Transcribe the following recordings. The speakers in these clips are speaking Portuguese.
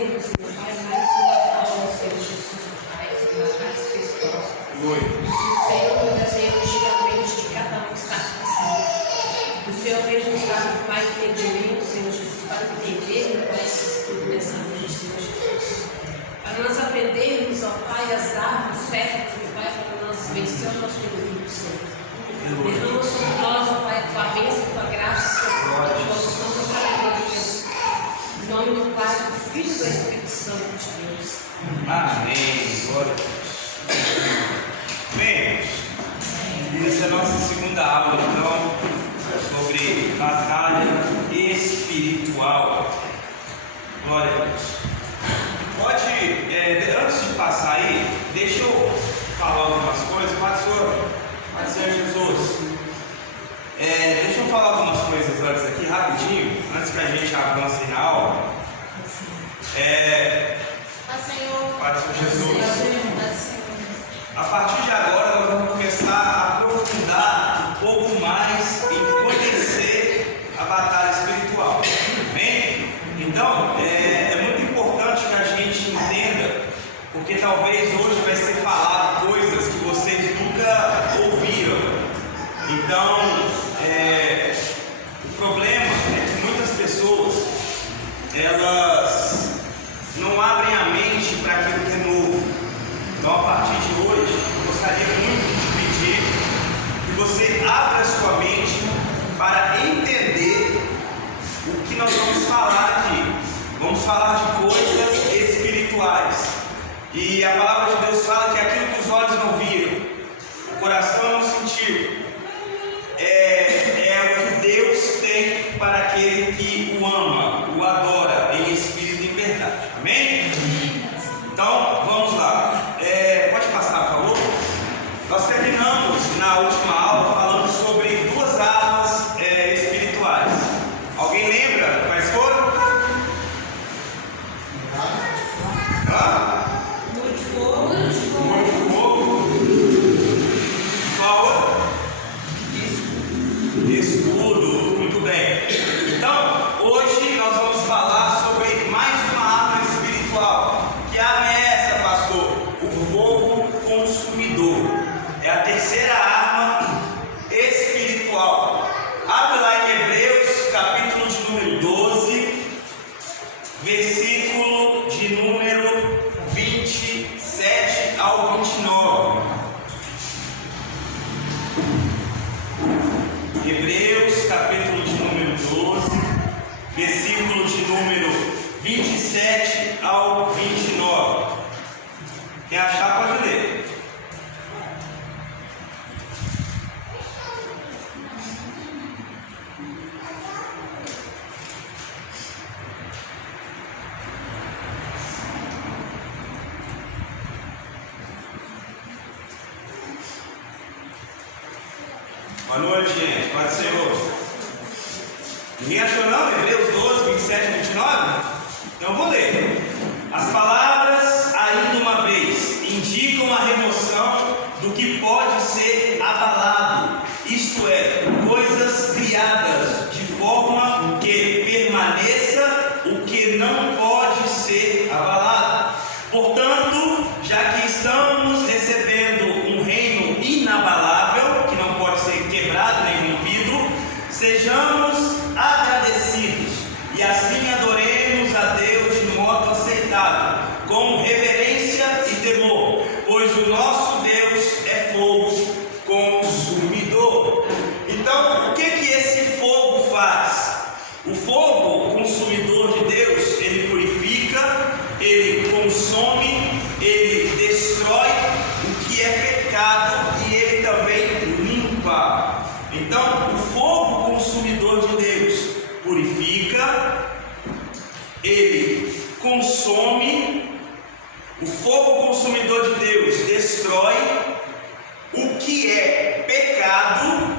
aprendermos, meu Pai, mais uma palavra, Senhor Jesus, Pai, uma casa espiritual. O Senhor, o desejo gigante de cada um está aqui, Senhor. O Senhor veja nos dar mais entendimento, Senhor Jesus, para entender qual é esse estudo dessa noite, Senhor Jesus. Para nós aprendermos, ó Pai, as armas certas, meu Pai, para nós vencer o nosso inimigo, Senhor. Derrama sobre nós, ó Pai, a tua bênção, a tua graça, a tua promoção, a tua sabedoria. Em nome do Pai, do Filho e do Espírito Santo de Deus. Amém. Glória a Deus. Bem, essa é a nossa segunda aula, então, sobre batalha espiritual. Glória a Deus. Antes de passar aí, deixa eu falar algumas coisas. Pode ser Jesus. Deixa eu falar algumas coisas antes aqui, rapidinho, antes que a gente avance na aula. Pode ser Jesus. A partir de agora, nós vamos começar a aprofundar um pouco mais em conhecer a batalha espiritual. Amém? Então, é muito importante que a gente entenda, porque talvez hoje vai ser falado coisas que vocês nunca ouviram. Então, o problema é que muitas pessoas, elas não abrem a mente para aquilo que é novo. Então, a partir de hoje, eu gostaria muito de te pedir que você abra sua mente para entender o que nós vamos falar aqui. Vamos falar de coisas espirituais. E a palavra de Deus fala que aquilo que os olhos não viram, o coração não sentiu, é o que Deus tem para aquele que o ama, o adora em espírito e em verdade. Amém? Então, vamos lá. Pode passar, por favor? Nós terminamos na última aula falando sobre duas armas espirituais. Alguém lembra quais foram? Muro de fogo. Muro de fogo. Qual outra? Escudo. Muito bem. Então, hoje nós vamos falar sobre mais uma arma espiritual. Que arma é essa, pastor? O fogo consumidor. É a terceira arma espiritual. Abre lá em Hebreus, capítulo de número 12, versículo de número 27 ao 29. Hebreus, capítulo de número 12, versículo de número 27 ao 29. Quem achar pode ler. Boa noite, gente. Pode ser hoje. Ninguém achou não? Hebreus 12, 27 e 29? Então eu vou ler. As palavras, ainda uma vez, indicam a remoção do que pode ser abalado, isto é, coisas criadas, de forma que permaneça o que não pode ser abalado. Portanto, já que estamos recebendo um reino inabalável, que não pode ser quebrado nem rompido, sejamos agradecidos e assim adoremos a Deus de modo aceitável, com reverência e temor, pois o nosso Deus é fogo consumidor. Então, o que esse fogo faz? O fogo consumidor de Deus, ele purifica, ele consome, ele destrói o que é pecado e ele também limpa. Então, o fogo consumidor de Deus purifica, ele consome, o fogo consumidor de Deus destrói o que é pecado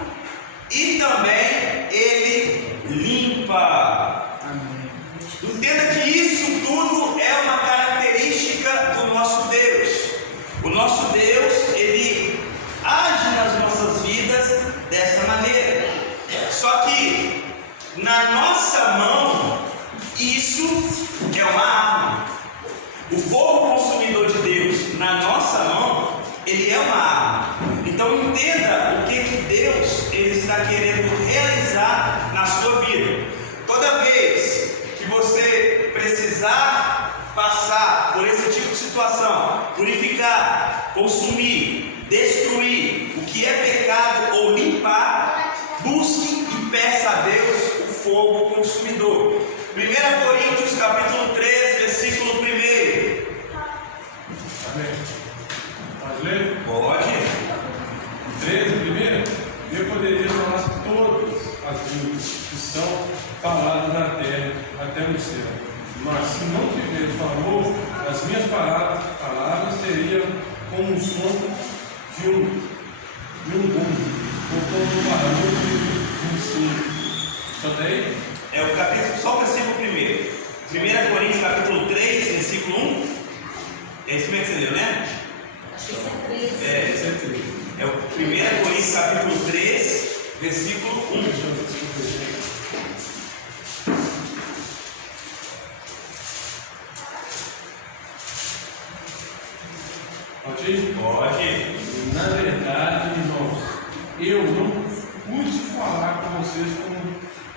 e também ele limpa. Entenda que isso tudo é uma característica do nosso Deus. O nosso Deus, ele age nas nossas vidas dessa maneira. Só que na nossa mão, isso é uma arma. entenda o que Deus ele está querendo realizar na sua vida. Toda vez que você precisar passar por esse tipo de situação, purificar, consumir, destruir o que é pecado ou limpar, busque e peça a Deus o fogo consumidor. 1 Coríntios capítulo 3, versículo 1. Amém. Pode ler? Pode. 13, primeiro, eu poderia falar todas as línguas que são faladas na terra até no céu, mas se não tivesse favor, as minhas palavras seriam como um som de um bombo, ou como um barulho de um sino. Só daí? É o capítulo, só o versículo 1. 1 Coríntios capítulo 3, versículo 1. É isso mesmo que você leu, né? Acho que isso é 13. Esse é 3. É o 1 Coríntios capítulo 3, versículo 1. Deixa eu ver se eu vejo. Pode ir? Pode. Na verdade, irmãos, eu não pude falar com vocês como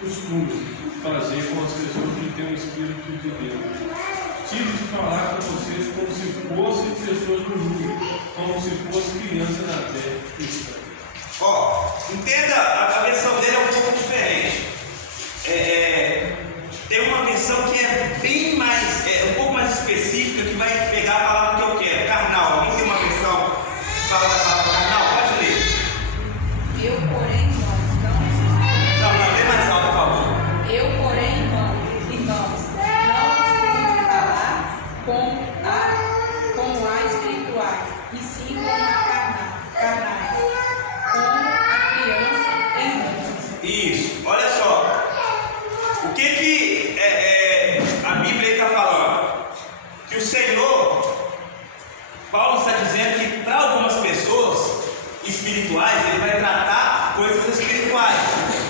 costume fazer com as pessoas que têm o Espírito de Deus. Tive de falar com vocês como se fossem pessoas do mundo, como se fossem crianças na terra cristã. Ó, entenda, a versão dele é um pouco diferente. Tem uma versão que é bem mais, um pouco mais específica, que vai pegar a palavra que eu quero, carnal. Alguém tem uma versão que fala da palavra carnal? Pode ler. Eu, porém, Não, dê mais alto, por favor. Eu, porém, irmãos, não costumo falar como a espirituais, e sim como a carnais, como a criança em Deus. Isso, olha só. O que a Bíblia está falando? Que o Senhor, Paulo está dizendo que para algumas pessoas espirituais, ele vai tratar coisas espirituais.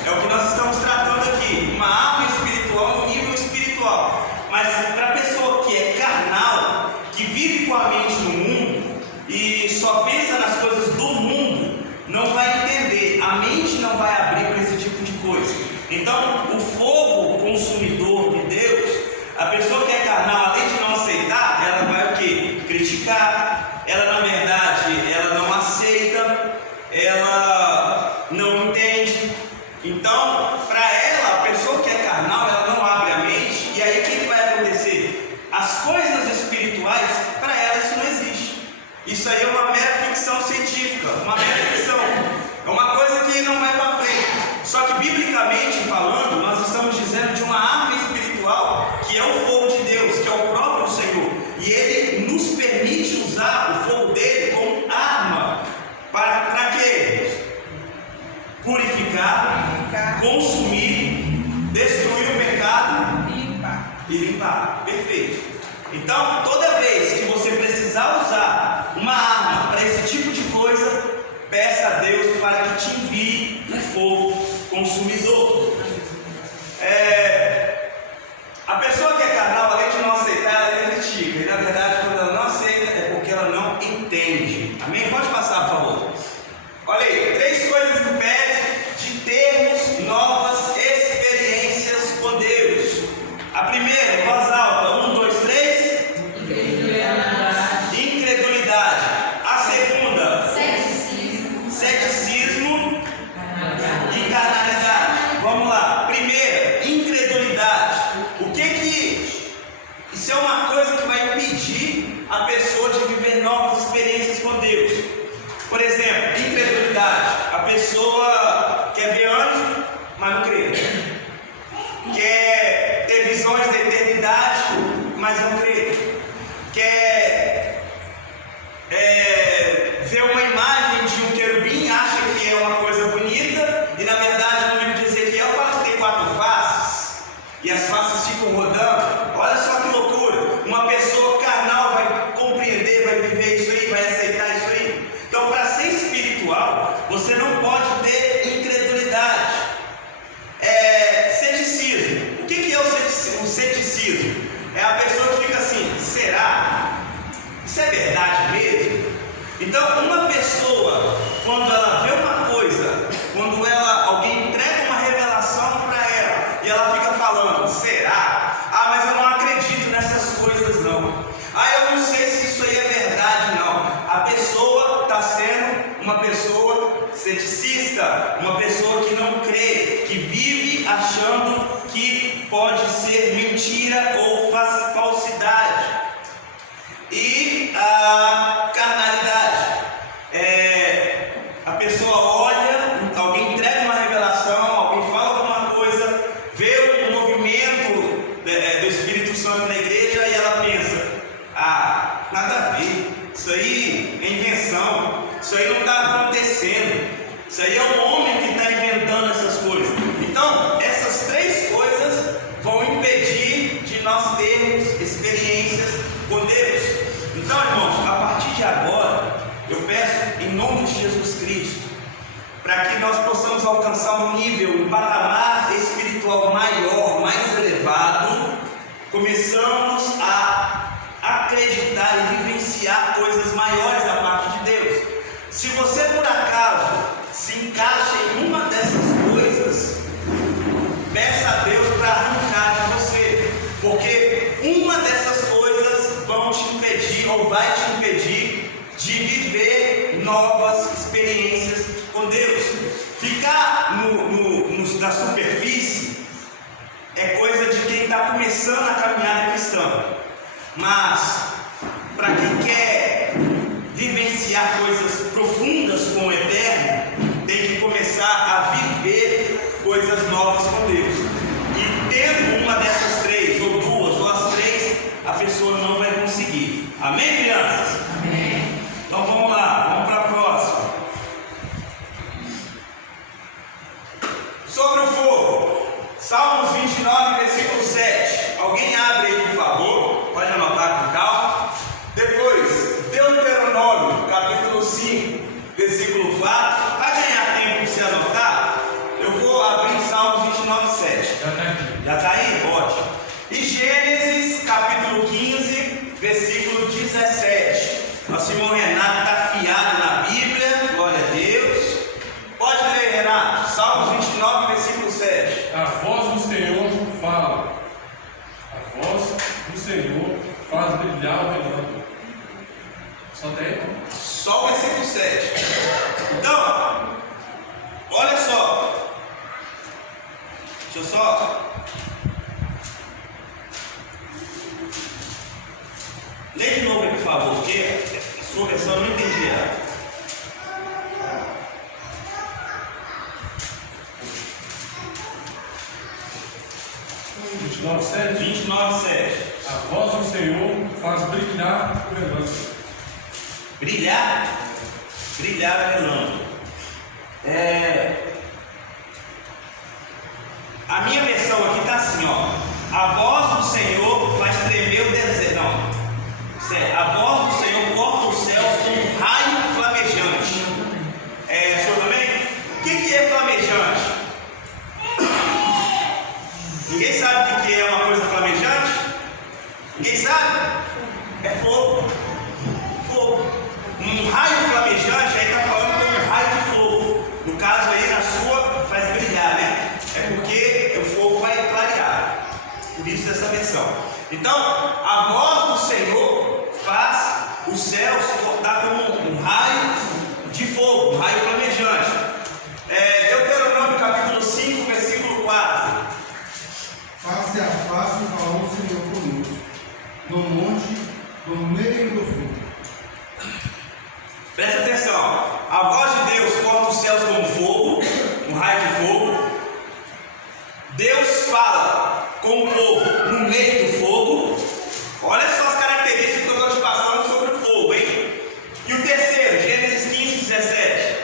É o que nós estamos tratando aqui. Uma alma espiritual, um nível espiritual. Mas para a pessoa que é carnal, que vive com a mente no mundo e só pensa nas coisas do mundo, não vai entender. A mente não vai abrir para esse tipo de coisa. Então, o fogo consumidor de Deus, a pessoa que é carnal, além de não aceitar, ela vai o quê? Criticar. Ela, na verdade, ela não aceita, ela não entende. Então, para ela, a pessoa que é carnal, ela não abre a mente. E aí, o que vai acontecer? As coisas espirituais, para ela, isso não existe. Isso aí é uma mera ficção científica, uma mera ficção. É uma coisa que não vai para frente. Só que, biblicamente falando, nós estamos dizendo de uma arma espiritual, que é o fogo de Deus, que é o próprio Senhor. E Ele nos permite usar o fogo dele como arma. Para quê? Purificar, consumir, destruir o pecado e limpar. Perfeito. Então, toda vez que você precisar usar uma arma para esse tipo de coisa, peça a Deus para que te envie o fogo consumidor. A pessoa que é carnal, além de não aceitar, ela critica. E na verdade, quando ela não aceita, é porque ela não entende. Amém? Pode passar, por favor. Olha aí, 3 coisas impedem de termos novas experiências com Deus. A primeira, em voz alta, 1, 2, 3. Incredulidade. A segunda, ceticismo e carnalidade. Vamos lá. Primeira, incredulidade. Isso é uma coisa que vai impedir a pessoa de viver novas experiências com Deus. Por exemplo, incredulidade. A pessoa quer ver anjo, mas não crê. Quer ter visões da eternidade, mas não crê. Quer ver uma imagem de um querubim, acha que é uma coisa bonita, e na verdade no livro de Ezequiel fala que tem 4 faces, e as faces ficam rodando. Olha só que loucura. Uma pessoa carnal vai compreender, vai viver isso aí, vai aceitar isso aí. Então, para ser espiritual, você não pode ter incredulidade. Ceticismo. O que é o ceticismo? É a pessoa que fica assim: será? Isso é verdade mesmo? Então, uma pessoa quando ela vê uma coisa, quando alguém entrega uma revelação para ela, e ela fica falando, será? Ah, mas eu não acredito nessas coisas não. Ah, eu não sei se isso aí é verdade não. A pessoa está sendo uma pessoa ceticista, uma pessoa que não crê, que vive achando que pode ser mentira ou falsidade. E a carnalidade, a pessoa olha, alguém entrega uma revelação, alguém fala alguma coisa, vê um movimento do Espírito Santo na igreja e ela pensa, ah, nada a ver, isso aí é invenção, isso aí não está acontecendo, isso aí é o homem que está inventando essas coisas. Então, essas três coisas vão impedir de nós termos experiências com Deus. Então, irmãos, a partir de agora, eu peço em nome de Jesus Cristo, para que nós possamos alcançar um nível, um patamar espiritual maior, mais elevado, começamos a acreditar e vivenciar coisas maiores da parte de Deus. Se você por acaso se encaixa em uma dessas coisas, peça a Deus para arrancar de você, porque uma dessas coisas vão te impedir ou vai te impedir de viver novas experiências com Deus. Ficar na superfície é coisa de quem está começando a caminhada cristã, mas para quem quer vivenciar coisas profundas com o Eterno, tem que começar a viver coisas novas com Deus. E tendo uma dessas três, ou duas, ou as três, a pessoa não vai conseguir. Amém, crianças? Amém. Então vamos lá, vamos para a próxima. Sobre o fogo, Salmos 29, versículo 7. Alguém abre aí, por favor, pode anotar com calma. Depois, Deuteronômio, capítulo 5, versículo 4. Vai ganhar tempo para você anotar? Eu vou abrir Salmos 29, 7. Já está aqui. Já está aí? Ótimo. E Gênesis, capítulo 15, versículo 17. Nosso irmão Renato está afiado na Bíblia, glória a Deus. Pode ler, Renato. Salmos 29, versículo 7. A voz do Senhor fala. A voz do Senhor faz brilhar o relâmpago. Só tem? Só o versículo 7. Então, olha só. Deixa eu só. Lê de novo aí, por favor, porque a sua versão eu não entendi ela. Não, 7. 29, 7. A voz do Senhor faz brilhar o relâmpago. Brilhar? Brilhar o relâmpago. A minha versão aqui está assim, ó. A voz do Senhor faz tremer o deserto. Não. A voz do Senhor corta os céus com um raio flamejante. O senhor também? O que é flamejante? Ninguém sabe o que é uma coisa flamejante? Ninguém sabe? É fogo. Fogo. Um raio flamejante, aí está falando de um raio de fogo. No caso aí, na sua, faz brilhar, né? É porque o fogo vai clarear. Por isso essa versão. Então, a voz do Senhor faz os céus cortar como um raio de fogo, um raio flamejante. Deuteronômio capítulo 5, versículo 4. Face a face falou o Senhor conosco, no monte, no meio do fogo. Presta atenção, a voz de Deus corta os céus como fogo, um raio de fogo. Deus fala com o povo no meio do fogo. Olha só as características que eu estou te passando sobre o fogo, hein? E o terceiro, Gênesis 15, 17.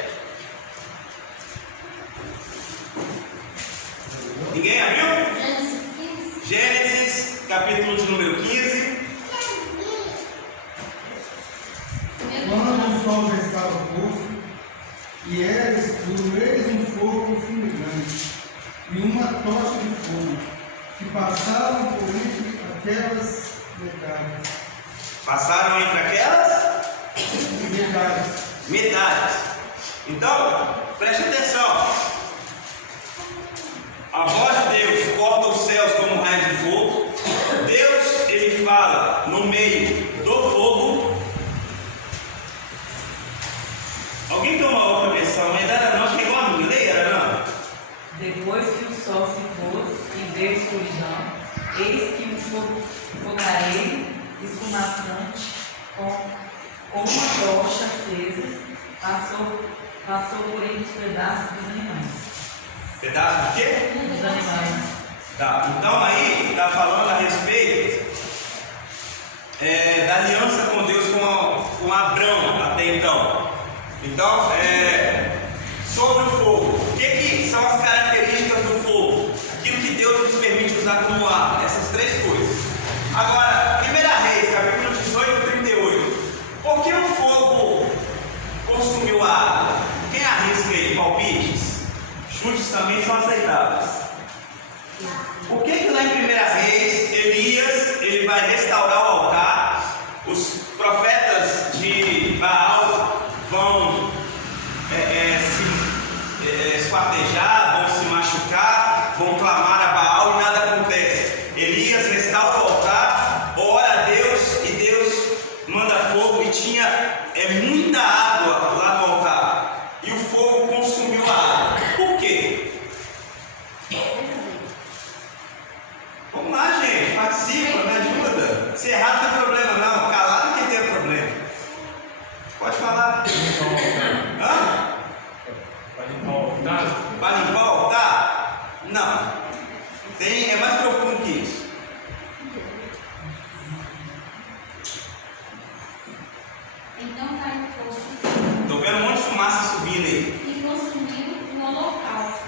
Ninguém abriu? Gênesis, capítulo de número 15. Quando o sol já estava posto, e era escuro, eis um fogo fumegante, e uma tocha de fogo, que passaram por entre aquelas metades. Passaram entre aquelas Metades. metades. Então, preste atenção. A voz de Deus corta os céus como um raio de fogo. Deus, ele fala no meio do fogo. Alguém tem uma outra versão? Ainda era não, chegou a minha, leia, era não? Depois que o sol se pôs e veio escuridão, eis que um fogareiro esfumaçante com uma tocha acesa passou por entre os pedaços dos animais. Pedaço de quê? Dos animais. Tá, então aí está falando a respeito da aliança com Deus com Abrão até então. Então, sobre o fogo, o que são as características do fogo? Aquilo que Deus nos permite usar como arma, essas três coisas. Agora, 1 Reis, capítulo 18 e 38. Por que o fogo consumiu a água? Quem arrisca aí? Palpites? Chutes também são aceitáveis. Por que lá em 1 Reis, Elias ele vai restaurar o altar, os profetas de Baal vão se esquartejar, vão se machucar, vão clamar a Baal e nada acontece. Elias restaura o altar, ora a Deus e Deus manda fogo e tinha muita água lá no altar. E o fogo consumiu a água. Por quê? Vamos lá, gente, participa, me ajuda. Se errar não tem problema não, calado quem tem problema. Pode falar. Hã? Para limpar o altar? Para limpar o altar? Não. É mais profundo que isso. Então cai no fogo Estou vendo um monte de fumaça subindo aí. e consumiu um holocausto.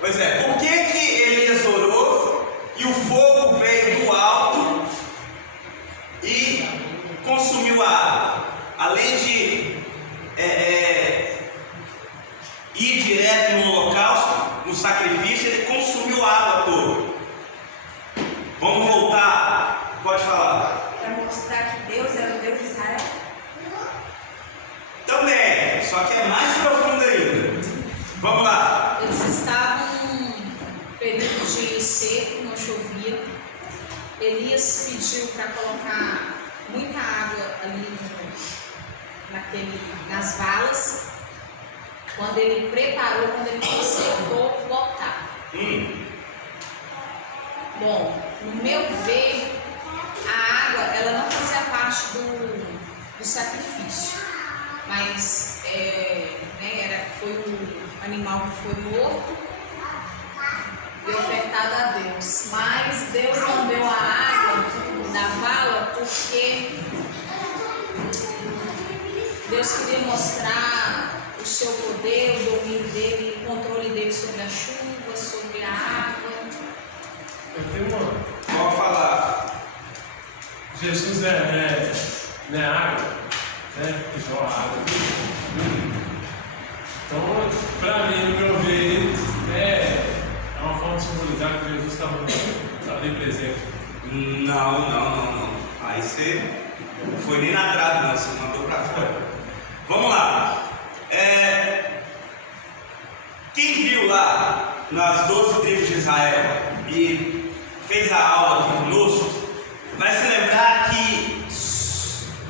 Pois é, por que Elias orou e o fogo veio do alto e consumiu a água? Além de ir direto no holocausto, no sacrifício, ele consumiu a água toda. Vamos voltar, pode falar. Para mostrar que Deus era o Deus de Israel. Também, só que é mais profundo ainda. Vamos lá. Eles estavam num período de seco, não chovia. Elias pediu para colocar muita água ali nas valas. Quando ele preparou, quando ele secou, botar. Bom, no meu ver, a água ela não fazia parte do sacrifício, mas foi um animal que foi morto e ofertado a Deus. Mas Deus não deu a água da vala porque Deus queria mostrar o seu poder, o domínio dele, o controle dele sobre a chuva, sobre a água. Eu tenho uma. Pode falar. Jesus não é água, né? Que joga água. Então, para mim, no meu ver, é uma forma de simbolizar que Jesus estava ali presente. Não. Aí você não foi nem na trave, não, você mandou para fora. Vamos lá. Quem viu lá nas 12 tribos de Israel e fez a aula aqui conosco, vai se lembrar que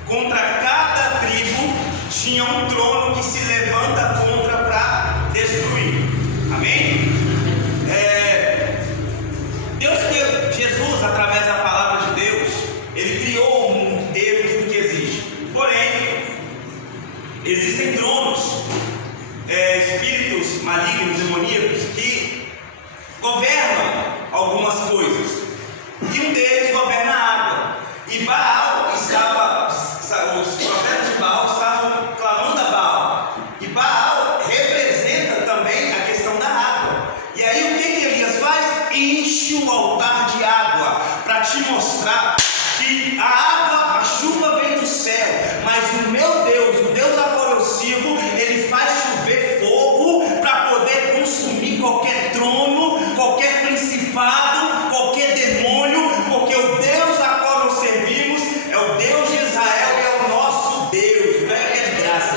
contra cada tribo tinha um trono que se levanta contra para destruir. Amém? Jesus, através da palavra de Deus, ele criou o mundo inteiro, tudo que existe. Porém, existem tronos, espíritos malignos, demoníacos, que governam algumas coisas. E um deles governa a água. E Baal os profetas de Baal estavam clamando a Baal. E Baal representa também a questão da água. E aí o que Elias faz? Enche o altar de água para te mostrar que a água, a chuva vem do céu, mas o meu Deus, o Deus aborrecivo, ele faz chover fogo para poder consumir qualquer trono, qualquer principado, qualquer demônio, porque o Deus a qual nós servimos é o Deus de Israel e é o nosso Deus. Não é de graça.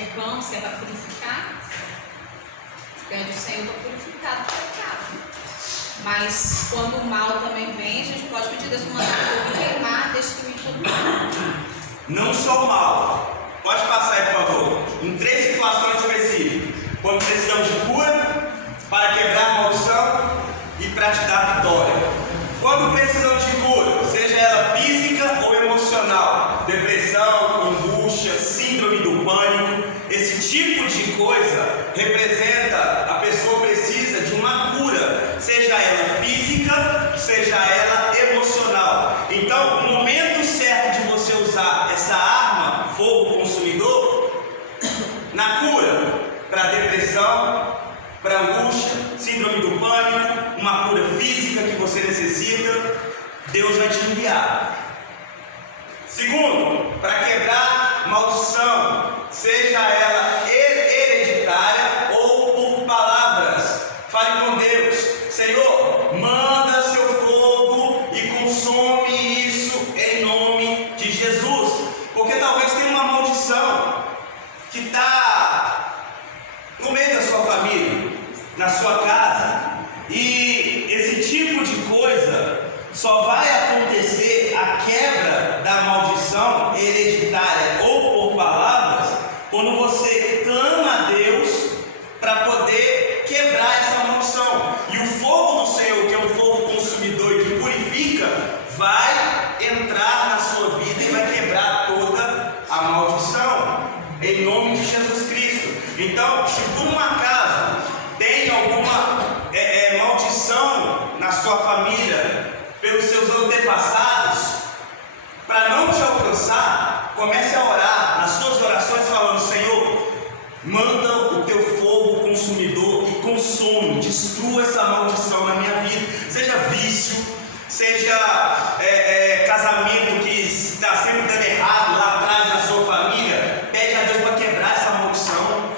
pecamos, se é para purificar, pede o Senhor para purificar do pecado. Mas quando o mal também vem, a gente pode pedir Deus para mandar fogo queimar, destruir todo mundo. Não só o mal. Pode passar aí, por favor. Em 3 situações específicas. Quando precisamos de cura, para quebrar a maldição e para te dar vitória. Quando precisamos de cura, seja ela física ou emocional, depressão, angústia, síndrome do pânico, esse tipo de coisa representa, a pessoa precisa de uma cura, seja ela física, seja ela emocional. Então, o momento certo de você usar essa arma, fogo consumidor, na cura, para depressão, para angústia, síndrome do pânico, uma cura física que você necessita, Deus vai te enviar. Segundo, para quebrar maldição, seja ela hereditária ou por palavras, fale com Deus: Senhor, manda seu fogo e consome isso em nome de Jesus. Porque talvez tenha uma maldição que está no meio da sua família, na sua casa, e esse tipo de coisa só vai acontecer, a quebra da maldição hereditária ou por palavras, quando você clama a Deus para poder quebrar essa maldição. E o fogo do Senhor, que é um fogo consumidor e que purifica, vai entrar na sua vida e vai quebrar toda a maldição, em nome de Jesus Cristo. Então, se por um acaso tem alguma maldição na sua família, pelos seus antepassados, para não te alcançar, comece a orar nas suas orações falando: Senhor, manda o teu fogo consumidor e consome, destrua essa maldição na minha vida, seja vício, seja casamento que está sempre dando errado lá atrás na sua família, pede a Deus para quebrar essa maldição,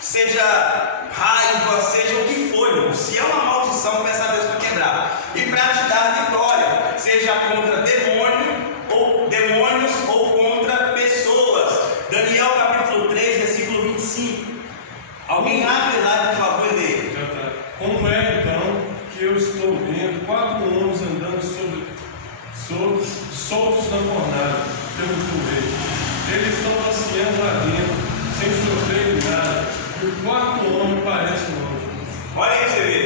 seja raiva, seja o que for, irmão. Se é uma maldição, peça a Deus para quebrar e para te dar vitória, seja contra demônios ou contra pessoas. Daniel capítulo 3, versículo 25. Alguém abre lá, por favor, e lê. Como é então que eu estou vendo 4 homens andando soltos na fornalha pelo fogueiro? Eles estão passeando lá dentro, sem sofrer nada. E o 4º homem parece um anjo. Olha aí, você vê.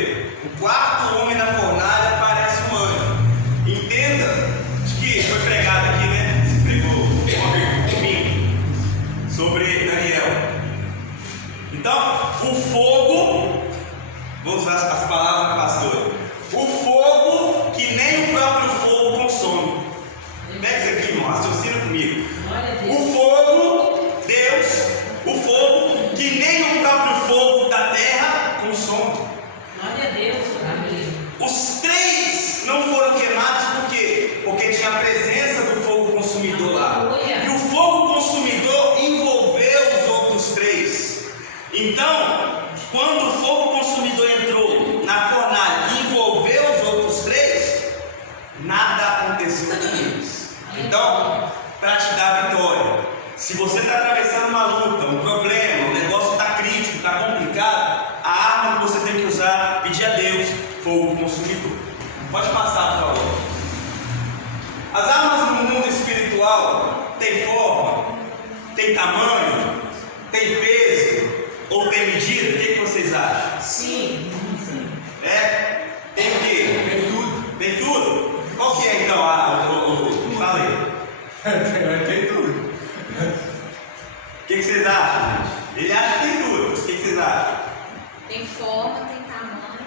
O 4º homem na fornalha parece um anjo. Entenda que foi pregado aqui, né? Se pregou comigo sobre Daniel. Então, o fogo, vou usar as palavras do pastor, o fogo que nem o próprio fogo consome. Pega isso aqui, irmão, raciocina comigo. O fogo, Deus, o fogo que nem o próprio fogo da terra consome. Glória a Deus, amém. Os 3 não foram queimados por quê? Porque tinha a presença do fogo consumidor lá. E o fogo consumidor envolveu os outros 3. Então, quando o fogo consumidor entrou na fornalha e envolveu os outros 3, nada aconteceu com eles. Então, para te dar vitória, se você está atravessando uma luta, um problema, o negócio está crítico, está complicado, a arma que você tem que usar, pedir a Deus, fogo consumidor. Pode passar, por favor. As armas no mundo espiritual têm forma, têm tamanho, têm peso ou têm medida? O que vocês acham? Sim. Tem o quê? Tem tudo. Tem tudo? Qual que é então fala aí. Tem tudo. O que vocês acham? Ele acha que tem tudo. O que vocês acham? Tem forma, tem tamanho.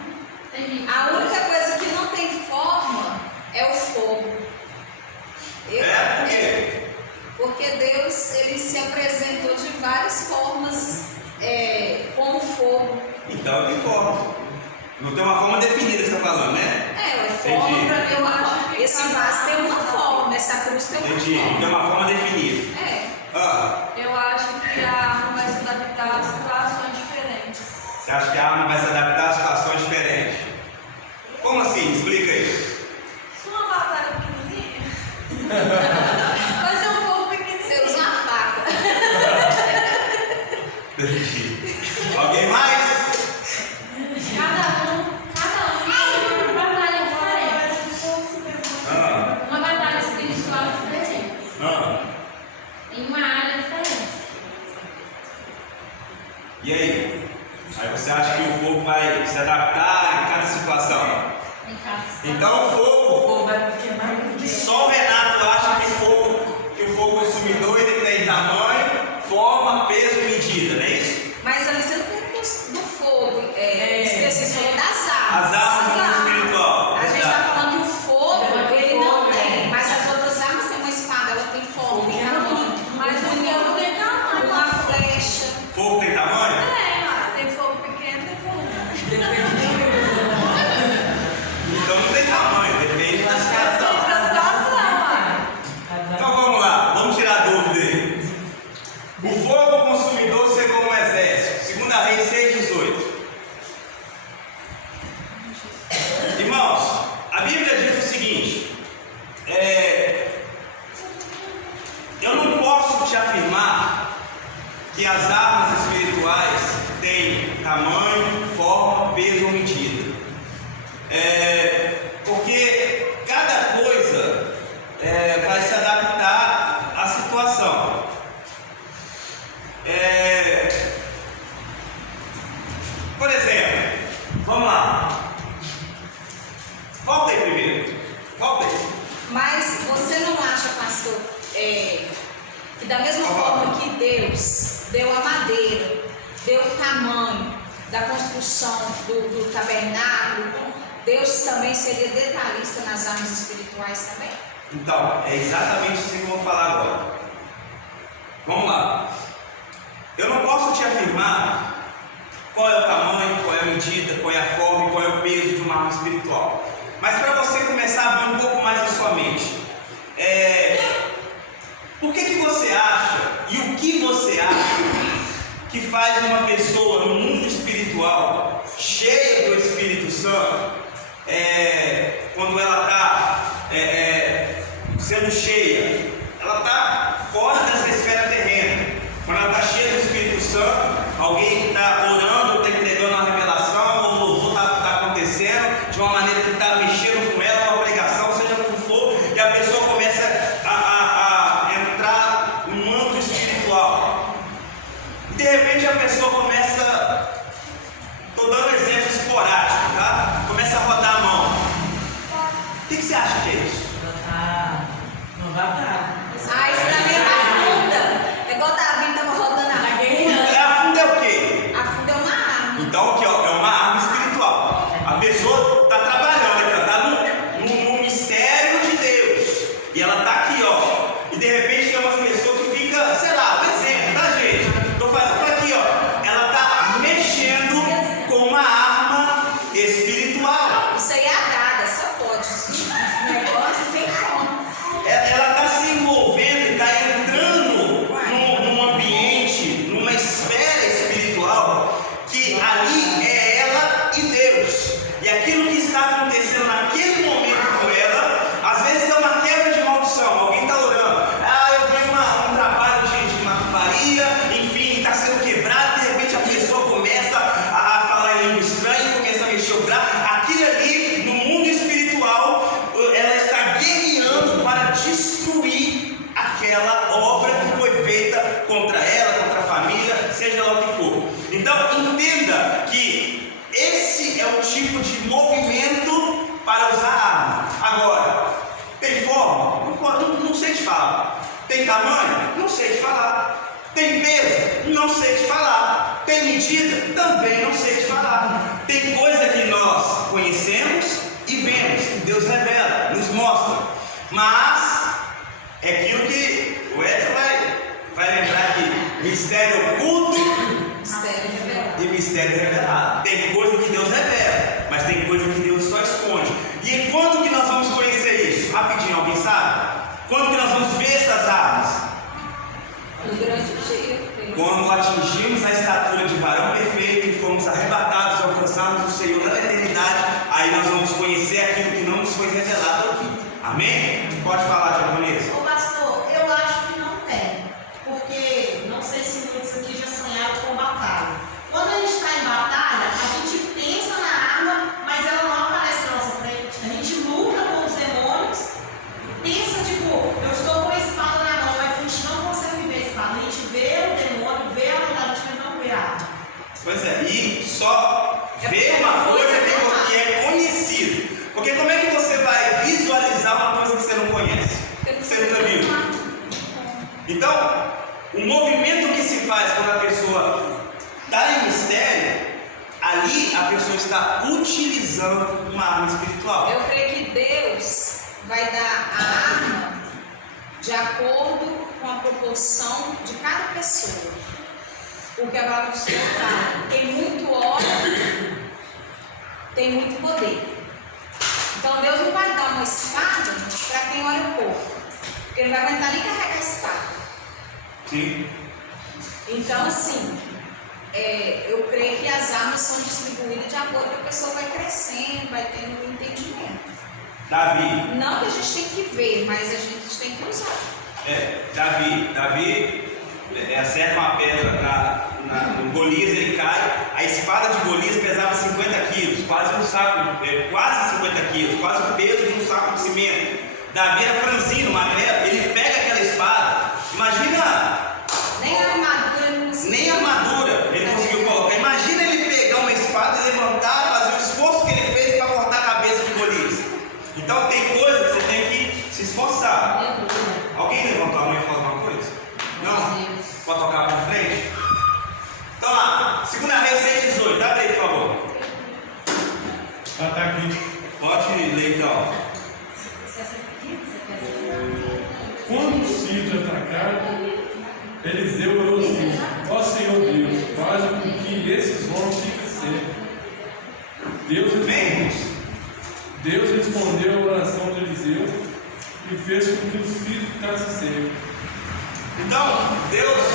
Tem A única coisa que não tem forma é o fogo. Por quê? Porque Deus, ele se apresentou de várias formas, como fogo. Então tem forma. Não tem uma forma definida que você está falando, né? Forma Entendi. para mim é uma forma. Esse vaso tem uma forma, essa cruz tem uma Entendi. forma. Tem uma forma definida. Eu acho que a arma vai se adaptar a situações diferentes. Você acha que a arma vai se adaptar a situações diferentes? Como assim? Explica aí. Se uma batalha pequenininha, vai ser um pouco pequenininho. Você usa uma faca. Alguém mais? Cada um tem uma batalha diferente. Uma batalha espiritual diferente. Em uma área diferente. E aí? Aí você acha que o fogo vai se adaptar em cada situação? Em cada situação. Então o fogo, vai queimar muito. só o Renato acha que o fogo consumidor ele tem tamanho, forma, peso e medida, não é isso? Mas ali você não perguntou do fogo, você falou das armas. As armas do mundo espiritual. A gente está falando que o fogo, ele não Fogo, tem, mas as outras armas têm uma espada, ela tem forma, tem tamanho. Mas o fogo tem tamanho. Uma flecha. Fogo tem tamanho? Tem fogo pequeno, tem fogo grande. Então não tem tamanho, depende da situação. Então vamos lá, vamos tirar a dúvida aí. O fogo consumidor segundo um exército. 2 Reis 6:18. Irmãos, a Bíblia diz o seguinte: eu não posso te afirmar que as armas espirituais têm tamanho, forma, peso ou medida. Porque cada coisa vai se adaptar à situação. Por exemplo, vamos lá. Volta aí primeiro. Volta aí. Mas você não acha, pastor, que da mesma forma que Deus deu a madeira, deu o tamanho da construção do tabernáculo, Deus também seria detalhista nas armas espirituais também? Então, é exatamente isso que eu vou falar agora. Vamos lá. Eu não posso te afirmar qual é o tamanho, qual é a medida, qual é a forma e qual é o peso de uma arma espiritual. Mas para você começar a abrir um pouco mais a sua mente, por que você acha e o que você acha que faz uma pessoa no mundo espiritual, cheia do Espírito Santo, quando ela está sendo cheia, ela está fora dessa esfera terrena? Quando ela está cheia do Espírito Santo, alguém está orando, está entregando uma revelação, ou o louvor está acontecendo de uma maneira que está mexendo com ela, uma pregação, seja como for, e a pessoa começa a entrar no manto espiritual. E de repente a pessoa começa, estou dando um exemplo esporádico, tá? Começa a rodar a mão. O que você acha que é isso? Não vai dar. Isso também é uma funda. É igual a Davi estava rodando a funda. A funda é o quê? A funda é uma arma. Então aqui, ó, é uma arma espiritual. A pessoa está trabalhando aqui, está no mistério de Deus. E ela está aqui, ó. E de repente tem umas pessoas que ficam, sei lá, por exemplo, tá, gente? Estou fazendo aqui, ó. Ela está mexendo com uma arma espiritual. Isso aí é a dada, só pode. Esse negócio tem como. Ela está se envolvendo, está entrando num ambiente, numa esfera espiritual, que ali é ela e Deus. E aquilo que está acontecendo naquele momento com ela, às vezes é uma quebra de maldição. Alguém está orando, eu vi um trabalho de macumbaria, enfim, está sendo quebrado. De repente a pessoa começa a falar em língua estranha, começa a mexer o braço. Aquilo ali, no mundo espiritual, ela está guerreando para destruir aquela obra que foi feita contra ela, contra a família, seja lá o que for. Então entenda que esse é o tipo de movimento para usar arma. Agora, tem forma? Não sei te falar. Tem tamanho? Não sei te falar. Tem peso? Não sei te falar. Tem medida? Também não sei te falar. Tem coisa que nós conhecemos e vemos, que Deus revela, nos mostra. Mas é aquilo que o Edson vai lembrar que mistério oculto Mistério revelado. e mistério revelado. Tem coisa que Deus revela, mas tem coisa que Deus só esconde. E quando que nós vamos conhecer isso? Rapidinho, alguém sabe? Quando que nós vamos ver essas armas? Durante o dia. Quando atingimos a estatura de varão perfeito e fomos arrebatados, alcançarmos o Senhor na eternidade, aí nós vamos conhecer aquilo que não nos foi revelado aqui. Amém? Pode falar, japonesa. Ô pastor, eu acho que não tem, porque não sei se muitos aqui já sonharam com batalha. Pois é, e só vê uma coisa que é conhecido. Porque como é que você vai visualizar uma coisa que você não conhece? Que você nunca viu? Então, o movimento que se faz quando a pessoa está em mistério, ali a pessoa está utilizando uma arma espiritual. Eu creio que Deus vai dar a arma de acordo com a proporção de cada pessoa. Porque a palavra do Senhor fala: quem muito ora, tem muito poder. Então Deus não vai dar uma espada para quem ora pouco, porque ele não vai aguentar nem carregar a espada. Sim. Então, assim, eu creio que as armas são distribuídas de acordo com a pessoa vai crescendo, vai tendo um entendimento. Davi. Não que a gente tem que ver, mas a gente tem que usar. Davi acerta uma pedra no Golias, ele cai. A espada de Golias pesava 50 quilos, quase um saco, quase 50 quilos, quase o peso de um saco de cimento. Davi era franzino, magrelo, ele pega aquela espada, imagina. Nem a armadura ele não conseguiu. Nem a armadura ele conseguiu colocar. Imagina ele pegar uma espada, levantar, fazer o esforço que ele fez para cortar a cabeça de Golias. Então tem coisas que você tem que se esforçar. Alguém levantou a mão e falou alguma coisa? Não? Pode tocar para frente? Então lá, 2 Reis 6,18, abre aí, por favor. Está aqui. Pode ler então. Quando os filhos atacaram, Eliseu orou assim: ó Senhor Deus, faz com que esses homens fiquem secos. Deus respondeu a oração de Eliseu e fez com que os filhos ficassem secos. Então, Deus